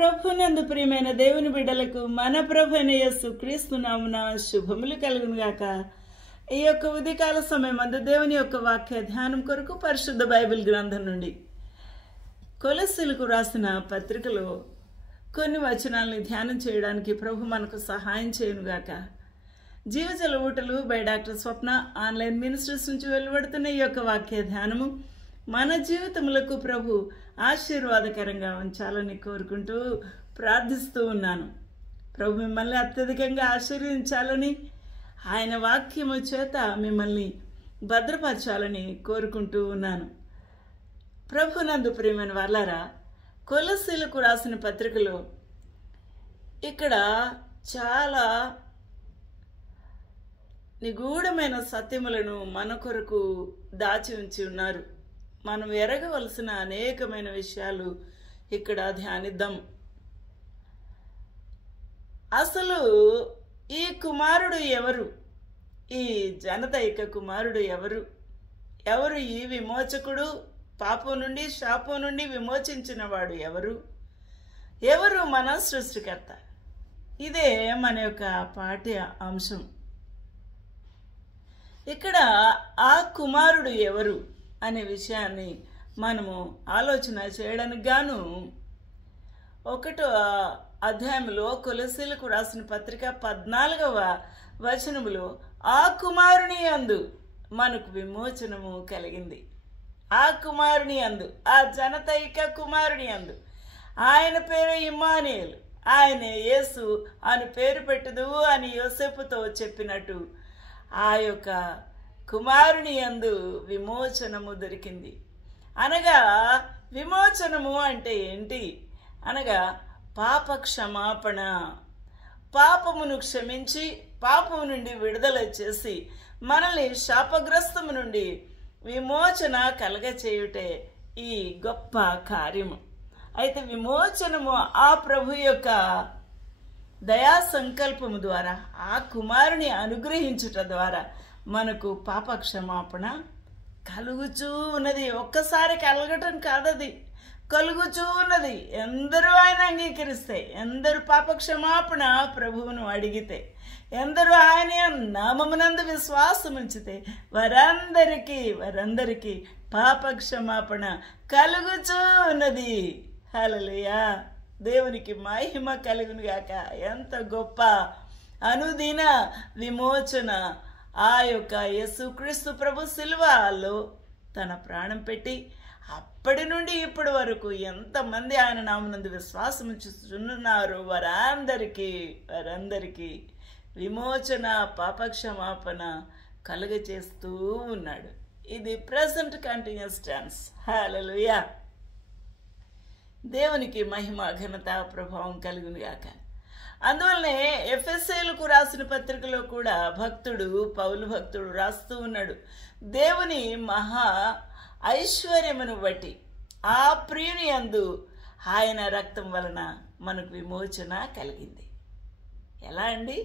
ప్రభునందు ప్రియమైన దేవుని బిడ్డలకు మన ప్రభువైన యేసు క్రీస్తు నామమున శుభములు కలుగును గాక. ఈ యొక్క ఉదయకాల సమయమందు దేవుని యొక్క వాక్య ధ్యానం కొరకు పరిశుద్ధ బైబిల్ గ్రంథం నుండి కొలస్సీలకు రాసిన పత్రికలో కొన్ని వచనాలని ధ్యానం చేయడానికి ప్రభు మనకు సహాయం చేయనుగాక. జీవజల ఊటలు by doctor Swapna online ministries నుంచి వెలువడుతున్న ఈ యొక్క వాక్య ధ్యానము మన జీవితములకు ప్రభు ఆశీర్వాదకరంగా ఉంచాలని కోరుకుంటూ ప్రార్థిస్తూ ఉన్నాను. ప్రభు మిమ్మల్ని అత్యధికంగా ఆశీర్వదించాలని, ఆయన వాక్యము చేత మిమ్మల్ని భద్రపరచాలని కోరుకుంటూ ఉన్నాను. ప్రభునందు ప్రియమైన వాళ్ళారా, కొలస్సీలకు రాసిన పత్రికలో ఇక్కడ చాలా నిగూఢమైన సత్యములను మన కొరకు దాచి ఉంచి ఉన్నారు. మనం ఎరగవలసిన అనేకమైన విషయాలు ఇక్కడ ధ్యానిద్దాం. అసలు ఈ కుమారుడు ఎవరు? ఈ జనదైక కుమారుడు ఎవరు? ఎవరు ఈ విమోచకుడు? పాపం నుండి శాపం నుండి విమోచించిన వాడు ఎవరు? ఎవరు మన సృష్టికర్త? ఇదే మన యొక్క పాఠ్య అంశం. ఇక్కడ ఆ కుమారుడు ఎవరు అనే విషయాన్ని మనము ఆలోచన చేయడానికి గాను 1వ అధ్యాయంలో కొలస్సీలకు రాసిన పత్రిక 14వ వచనములో ఆ కుమారుని యందు మనకు విమోచనము కలిగింది. ఆ కుమారుని యందు, ఆ జనతైక కుమారుని యందు, ఆయన పేరు ఇమ్మానుయేలు, ఆయన యేసు అని పేరు పెట్టుదు అని యోసేపుతో చెప్పినట్టు ఆ యొక్క కుమారుని యందు విమోచనము దొరికింది. అనగా విమోచనము అంటే ఏంటి అనగా పాప క్షమాపణ. పాపమును క్షమించి పాపము నుండి విడుదల చేసి మనల్ని శాపగ్రస్తము నుండి విమోచన కలగచేయుటే ఈ గొప్ప కార్యము. అయితే విమోచనము ఆ ప్రభు యొక్క దయా సంకల్పము ద్వారా, ఆ కుమారుని అనుగ్రహించుట ద్వారా మనకు పాప క్షమాపణ కలుగుచూ ఉన్నది. ఒక్కసారి కలగటం కాదది, కలుగుచూ ఉన్నది. ఎందరూ ఆయన అంగీకరిస్తే, ఎందరు పాప క్షమాపణ ప్రభువును అడిగితే, ఎందరూ ఆయన నామమునందు విశ్వాసం ఉంచితే వారందరికీ పాప క్షమాపణ కలుగుచూ ఉన్నది. హల్లెలూయా, దేవునికి మహిమ కలుగును గాక. ఎంత గొప్ప అనుదిన విమోచన! ఆ యొక్క యేసుక్రీస్తు ప్రభు సిలువలో తన ప్రాణం పెట్టి అప్పటి నుండి ఇప్పటి వరకు ఎంతమంది ఆయన నామనందు విశ్వాసం ఉంచుతున్నారు వారందరికీ విమోచన, పాపక్షమాపణ కలుగచేస్తూ ఉన్నాడు. ఇది ప్రెజెంట్ కంటిన్యూస్ టెన్స్. హల్లెలూయా, దేవునికి మహిమ ఘనత ప్రభావం కలుగును గాక. అందువల్లనే ఎఫెసీయులకు రాసిన పత్రికలో కూడా పౌలు భక్తుడు రాస్తూ ఉన్నాడు, దేవుని మహా ఐశ్వర్యమును బట్టి ఆ ప్రియుని యందు ఆయన రక్తం వలన మనకు విమోచన కలిగింది. ఎలా అండి?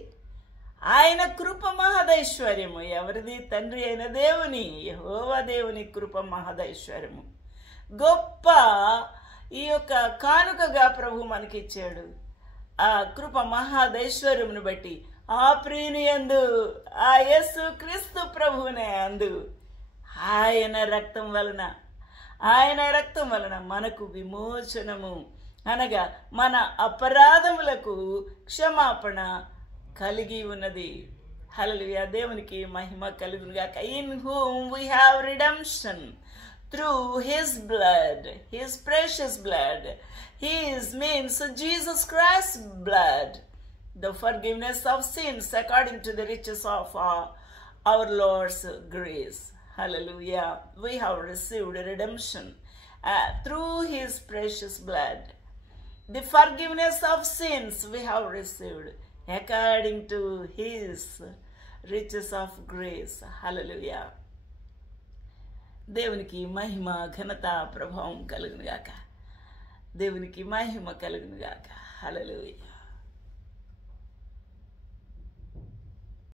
ఆయన కృప మహదైశ్వర్యము. ఎవరిది? తండ్రి అయిన దేవుని, యెహోవా దేవుని కృప మహదైశ్వర్యము. గొప్ప ఈ యొక్క కానుకగా ప్రభు మనకిచ్చాడు. ఆ కృప మహాదైశ్వర్యమును బట్టి ఆ ప్రియుని యందు, ఆ యేసు క్రీస్తు ప్రభువునే అందు ఆయన రక్తం వలన మనకు విమోచనము, అనగా మన అపరాధములకు క్షమాపణ కలిగి ఉన్నది. హల్లెలూయా, దేవునికి మహిమ కలుగును గాక. In whom we have redemption through his blood, his precious blood. His means Jesus Christ's blood, the forgiveness of sins according to the riches of our Lord's grace. Hallelujah, we have received redemption through his precious blood. The forgiveness of sins we have received according to his riches of grace. Hallelujah, దేవునికి మహిమ ఘనత ప్రభావం కలుగును గాక. దేవునికి మహిమ కలుగును గాక. హల్లెలూయా.